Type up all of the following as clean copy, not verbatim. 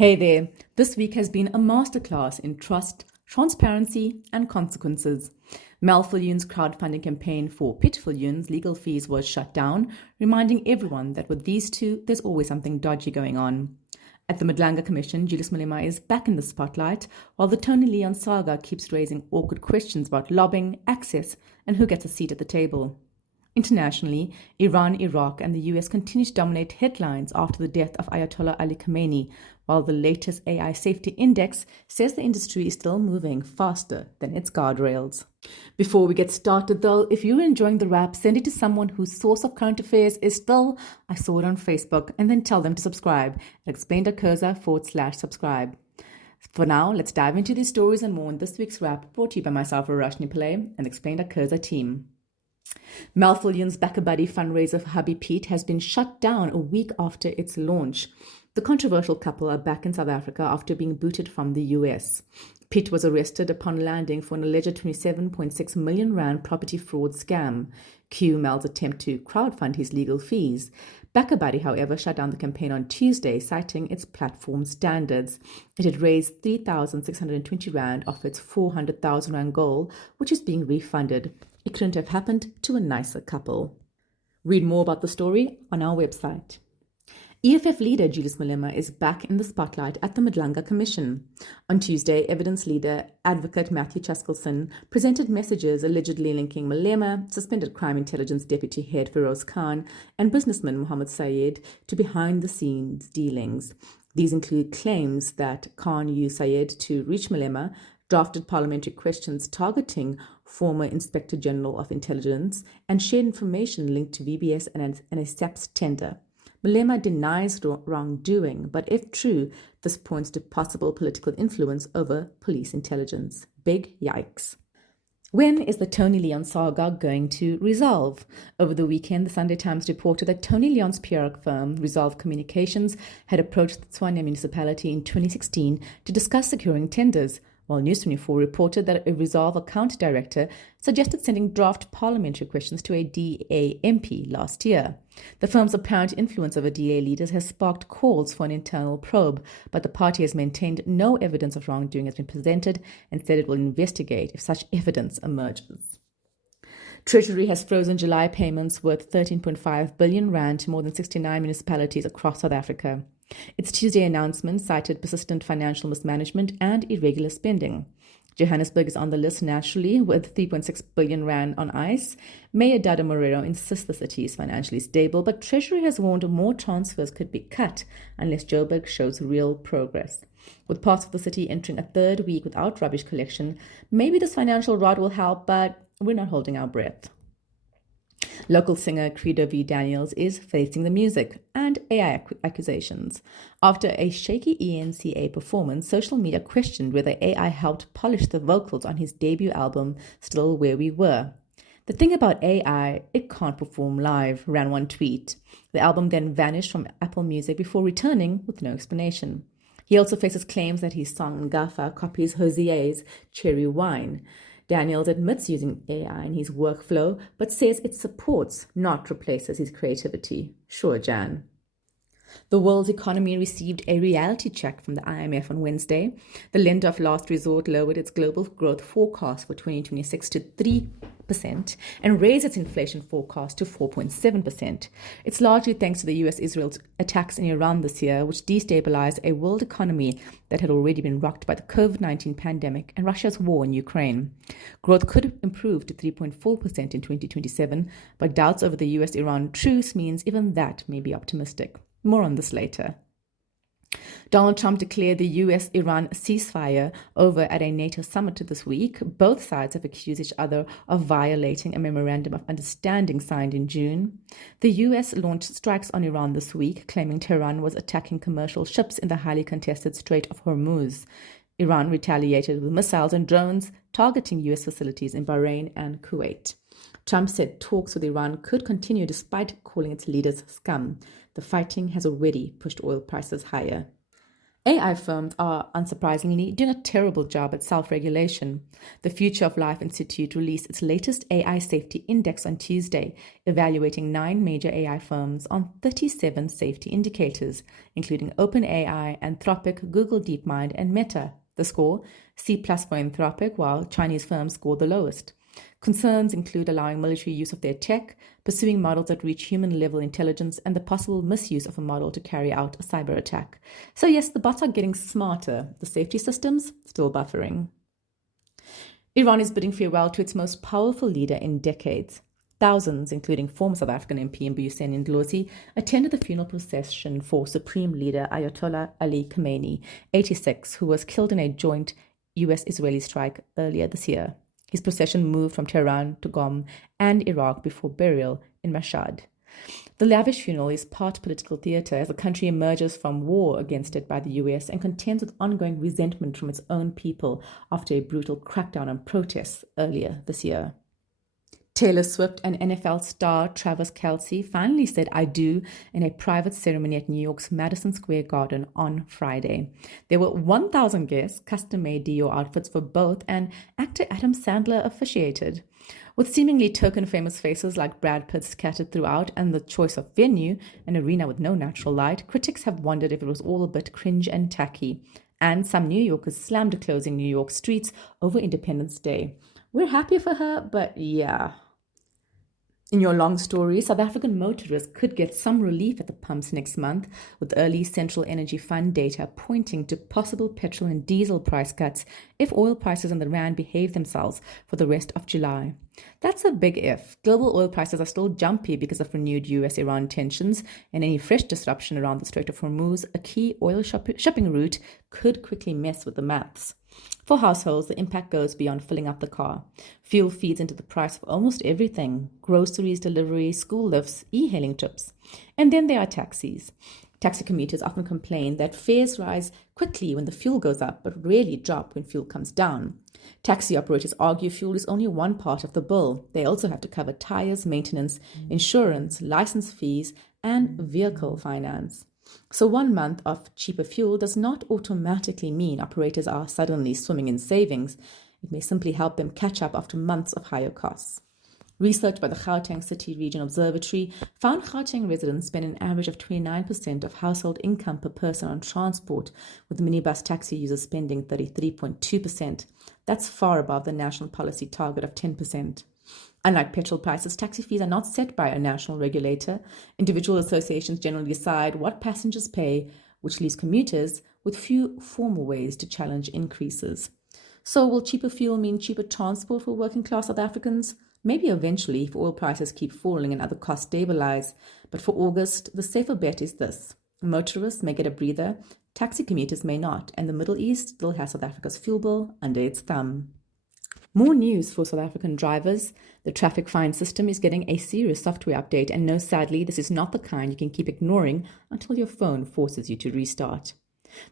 Hey there, this week has been a masterclass in trust, transparency, and consequences. Mel Viljoen's crowdfunding campaign for Peet Viljoen's legal fees was shut down, reminding everyone that with these two, there's always something dodgy going on. At the Madlanga Commission, Julius Malema is back in the spotlight, while the Tony Leon saga keeps raising awkward questions about lobbying, access, and who gets a seat at the table. Internationally, Iran, Iraq, and the US continue to dominate headlines after the death of Ayatollah Ali Khamenei, while the latest AI Safety Index says the industry is still moving faster than its guardrails. Before we get started, though, if you're enjoying the wrap, send it to someone whose source of current affairs is still, I saw it on Facebook, and then tell them to subscribe at explain.coza/subscribe. For now, let's dive into these stories and more in this week's wrap, brought to you by myself, Rashni Pillay, and the Explain.Coza team. Mel Viljoen's Backer Buddy fundraiser for hubby Peet has been shut down a week after its launch. The controversial couple are back in South Africa after being booted from the US. Peet was arrested upon landing for an alleged 27.6 million rand property fraud scam. Cue Mel's attempt to crowdfund his legal fees. Backer Buddy, however, shut down the campaign on Tuesday, citing its platform standards. It had raised 3,620 rand off its 400,000 rand goal, which is being refunded. It couldn't have happened to a nicer couple. Read more about the story on our website. EFF leader Julius Malema is back in the spotlight at the Madlanga Commission. On Tuesday, evidence leader advocate Matthew Chaskelson presented messages allegedly linking Malema, suspended crime intelligence deputy head Feroz Khan, and businessman Mohammed Sayed to behind-the-scenes dealings. These include claims that Khan used Sayed to reach Malema, drafted parliamentary questions targeting former Inspector General of Intelligence, and shared information linked to VBS and a SAPS tender. Malema denies wrongdoing, but if true, this points to possible political influence over police intelligence. Big yikes. When is the Tony Leon saga going to resolve? Over the weekend, the Sunday Times reported that Tony Leon's PR firm, Resolve Communications, had approached the Tshwane municipality in 2016 to discuss securing tenders, while News 24 reported that a Resolve account director suggested sending draft parliamentary questions to a DA MP last year. The firm's apparent influence over DA leaders has sparked calls for an internal probe, but the party has maintained no evidence of wrongdoing has been presented and said it will investigate if such evidence emerges. Treasury has frozen July payments worth 13.5 billion rand to more than 69 municipalities across South Africa. Its Tuesday announcement cited persistent financial mismanagement and irregular spending. Johannesburg is on the list naturally, with 3.6 billion rand on ice. Mayor Dada Morero insists the city is financially stable, but Treasury has warned more transfers could be cut unless Joburg shows real progress. With parts of the city entering a third week without rubbish collection, maybe this financial rod will help, but we're not holding our breath. Local singer Credo V. Daniels is facing the music and AI accusations. After a shaky ENCA performance, social media questioned whether AI helped polish the vocals on his debut album, Still Where We Were. The thing about AI, it can't perform live, ran one tweet. The album then vanished from Apple Music before returning with no explanation. He also faces claims that his song Ngafa copies Hosie's Cherry Wine. Daniels admits using AI in his workflow, but says it supports, not replaces his creativity. Sure, Jan. The world's economy received a reality check from the IMF on Wednesday. The lender of last resort lowered its global growth forecast for 2026 to 3% and raised its inflation forecast to 4.7%. It's largely thanks to the US-Israel attacks in Iran this year, which destabilized a world economy that had already been rocked by the COVID-19 pandemic and Russia's war in Ukraine. Growth could improve to 3.4% in 2027, but doubts over the US-Iran truce means even that may be optimistic. More on this later. Donald Trump declared the US-Iran ceasefire over at a NATO summit this week. Both sides have accused each other of violating a memorandum of understanding signed in June. The US launched strikes on Iran this week, claiming Tehran was attacking commercial ships in the highly contested Strait of Hormuz. Iran retaliated with missiles and drones targeting US facilities in Bahrain and Kuwait. Trump said talks with Iran could continue despite calling its leaders scum. The fighting has already pushed oil prices higher. AI firms are, unsurprisingly, doing a terrible job at self-regulation. The Future of Life Institute released its latest AI Safety Index on Tuesday, evaluating 9 major AI firms on 37 safety indicators, including OpenAI, Anthropic, Google DeepMind, and Meta. The score, C+ for Anthropic, while Chinese firms scored the lowest. Concerns include allowing military use of their tech, pursuing models that reach human-level intelligence, and the possible misuse of a model to carry out a cyber attack. So yes, the bots are getting smarter. The safety systems still buffering. Iran is bidding farewell to its most powerful leader in decades. Thousands, including former South African MP Hussein Ndlozi, attended the funeral procession for Supreme Leader Ayatollah Ali Khamenei, 86, who was killed in a joint US-Israeli strike earlier this year. His procession moved from Tehran to Qom and Iraq before burial in Mashhad. The lavish funeral is part political theatre as the country emerges from war against it by the US and contends with ongoing resentment from its own people after a brutal crackdown on protests earlier this year. Taylor Swift and NFL star Travis Kelce finally said "I do" in a private ceremony at New York's Madison Square Garden on Friday. There were 1,000 guests, custom-made Dior outfits for both, and actor Adam Sandler officiated. With seemingly token famous faces like Brad Pitt scattered throughout and the choice of venue, an arena with no natural light, critics have wondered if it was all a bit cringe and tacky. And some New Yorkers slammed closing New York streets over Independence Day. We're happy for her, but yeah. In your long story, South African motorists could get some relief at the pumps next month, with early Central Energy Fund data pointing to possible petrol and diesel price cuts if oil prices and the rand behave themselves for the rest of July. That's a big if. Global oil prices are still jumpy because of renewed US-Iran tensions, and any fresh disruption around the Strait of Hormuz, a key oil shipping route, could quickly mess with the maths. For households, the impact goes beyond filling up the car. Fuel feeds into the price of almost everything: groceries, delivery, school lifts, e-hailing trips. And then there are taxis. Taxi commuters often complain that fares rise quickly when the fuel goes up, but rarely drop when fuel comes down. Taxi operators argue fuel is only one part of the bill. They also have to cover tires, maintenance, insurance, license fees, and vehicle finance. So 1 month of cheaper fuel does not automatically mean operators are suddenly swimming in savings. It may simply help them catch up after months of higher costs. Research by the Gauteng City Region Observatory found Gauteng residents spend an average of 29% of household income per person on transport, with minibus taxi users spending 33.2%. That's far above the national policy target of 10%. Unlike petrol prices, taxi fees are not set by a national regulator. Individual associations generally decide what passengers pay, which leaves commuters with few formal ways to challenge increases. So will cheaper fuel mean cheaper transport for working class South Africans? Maybe eventually if oil prices keep falling and other costs stabilize. But for August, the safer bet is this: motorists may get a breather, taxi commuters may not, and the Middle East still has South Africa's fuel bill under its thumb. More news for South African drivers. The traffic fine system is getting a serious software update, and no, sadly, this is not the kind you can keep ignoring until your phone forces you to restart.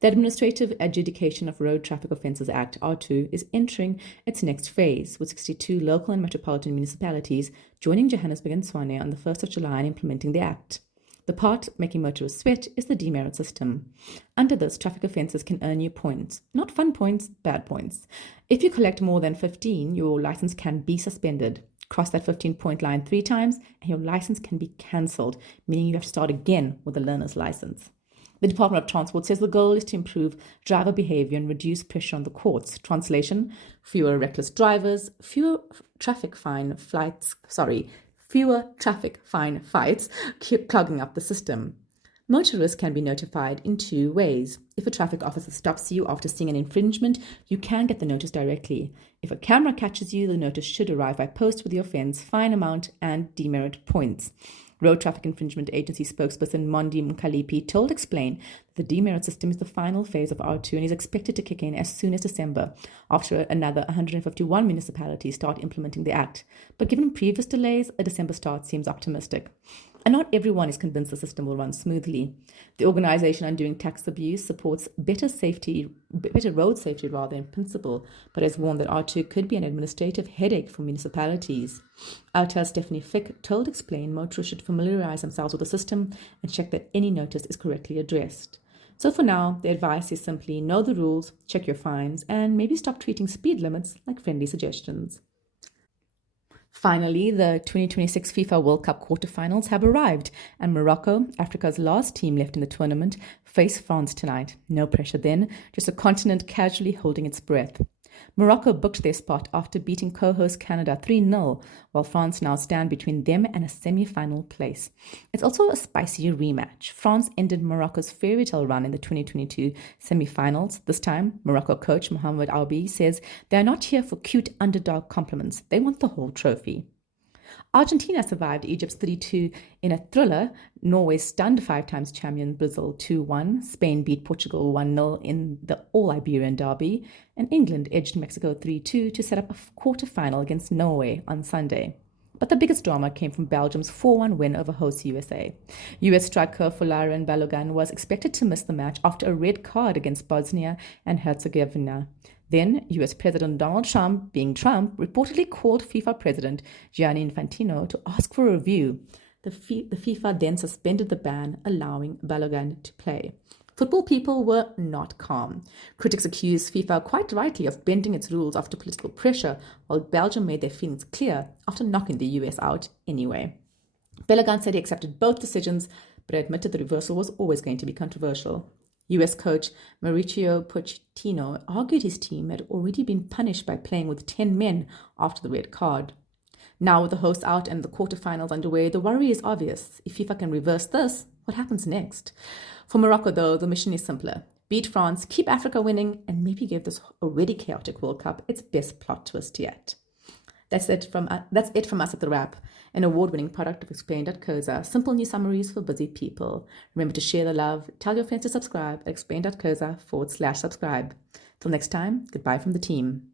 The Administrative Adjudication of Road Traffic Offences Act, R2, is entering its next phase, with 62 local and metropolitan municipalities joining Johannesburg and Tshwane on the 1st of July and implementing the act. The part making motorists sweat is the demerit system. Under this, traffic offences can earn you points. Not fun points, bad points. If you collect more than 15, your license can be suspended. Cross that 15-point line 3 times and your license can be cancelled, meaning you have to start again with a learner's license. The Department of Transport says the goal is to improve driver behaviour and reduce pressure on the courts. Translation: fewer reckless drivers, fewer traffic fine fights keep clogging up the system. Motorists can be notified in 2 ways. If a traffic officer stops you after seeing an infringement, you can get the notice directly. If a camera catches you, the notice should arrive by post with the offence, fine amount, and demerit points. Road Traffic Infringement Agency spokesperson Mondi Mkalipi told Explain that the demerit system is the final phase of R2 and is expected to kick in as soon as December, after another 151 municipalities start implementing the act. But given previous delays, a December start seems optimistic. And not everyone is convinced the system will run smoothly. The Organisation Undoing Tax Abuse supports better road safety rather in principle, but has warned that R2 could be an administrative headache for municipalities. Alta's Stephanie Fick told Explain motorists should familiarise themselves with the system and check that any notice is correctly addressed. So for now, the advice is simply know the rules, check your fines, and maybe stop treating speed limits like friendly suggestions. Finally, the 2026 FIFA World Cup quarterfinals have arrived, and Morocco, Africa's last team left in the tournament, face France tonight. No pressure then, just a continent casually holding its breath. Morocco booked their spot after beating co-host Canada 3-0, while France now stand between them and a semi-final place. It's also a spicy rematch. France ended Morocco's fairy tale run in the 2022 semi-finals. This time, Morocco coach Mohamed Albi says they're not here for cute underdog compliments. They want the whole trophy. Argentina survived Egypt's 3-2 in a thriller. Norway stunned 5-time champion Brazil 2-1. Spain beat Portugal 1-0 in the All-Iberian derby. And England edged Mexico 3-2 to set up a quarter-final against Norway on Sunday. But the biggest drama came from Belgium's 4-1 win over host USA. US striker Folarin Balogun was expected to miss the match after a red card against Bosnia and Herzegovina. Then, US President Donald Trump, being Trump, reportedly called FIFA President Gianni Infantino to ask for a review. The FIFA then suspended the ban, allowing Balogun to play. Football people were not calm. Critics accused FIFA quite rightly of bending its rules after political pressure, while Belgium made their feelings clear after knocking the US out anyway. Balogun said he accepted both decisions, but admitted the reversal was always going to be controversial. US coach Mauricio Pochettino argued his team had already been punished by playing with 10 men after the red card. Now with the hosts out and the quarterfinals underway, the worry is obvious. If FIFA can reverse this, what happens next? For Morocco, though, the mission is simpler. Beat France, keep Africa winning, and maybe give this already chaotic World Cup its best plot twist yet. That's it from us at The Wrap, an award-winning product of Explain.coza. Simple news summaries for busy people. Remember to share the love. Tell your friends to subscribe at explain.coza/subscribe. Till next time, goodbye from the team.